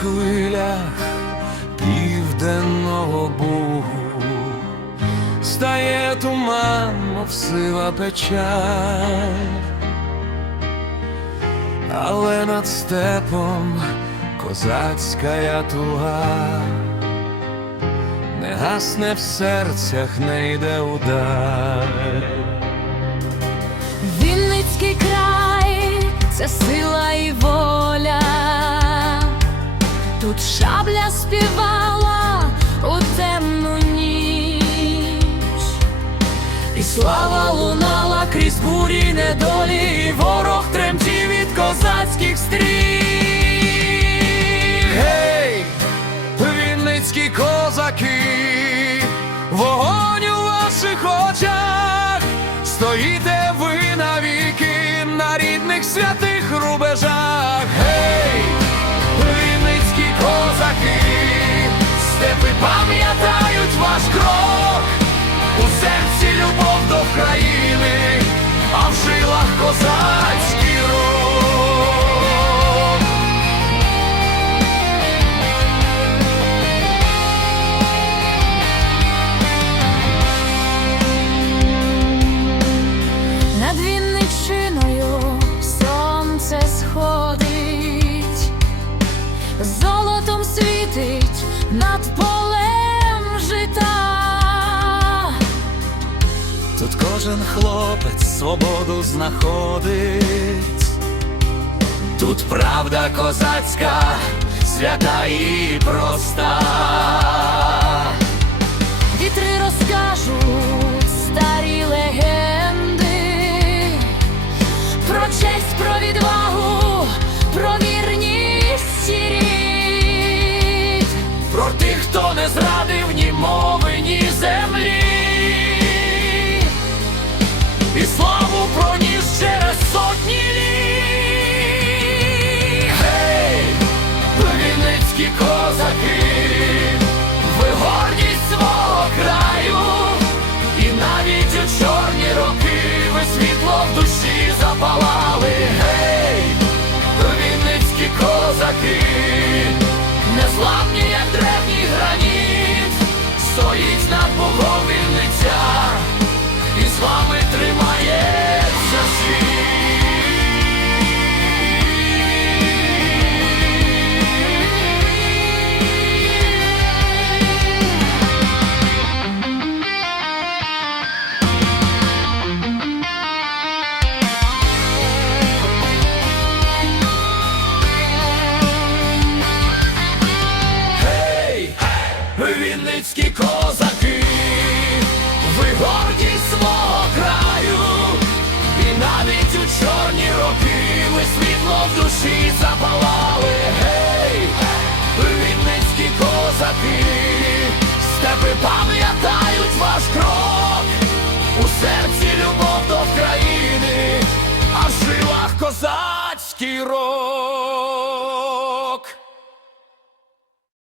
хвилях південного Бугу стає туман, мов сива печаль, але над степом козацька туга не гасне в серцях, не йде удар. Вінницький край це сила і воля. Тут шабля співала у темну ніч, І слава лунала крізь бурі недолі, і ворог тремтів від козацьких стріг. Гей, вінницькі козаки, вогонь у ваших очах, стоїте ви навіки на рідних святих пам'ятають ваш крок. У серці любов до країни, а в жилах козацький рух. над Вінничиною кожен хлопець свободу знаходить. Тут правда козацька, свята і проста. В душі запалали. Гей, вінницькі козаки, незламні, як древній граніт, стоїть над вінницькі козаки, ви гордість свого краю, і навіть у чорні роки ви світло в душі запалали. Гей, вінницькі козаки, степи пам'ятають ваш крок, у серці любов до країни, а в жилах козацький рок.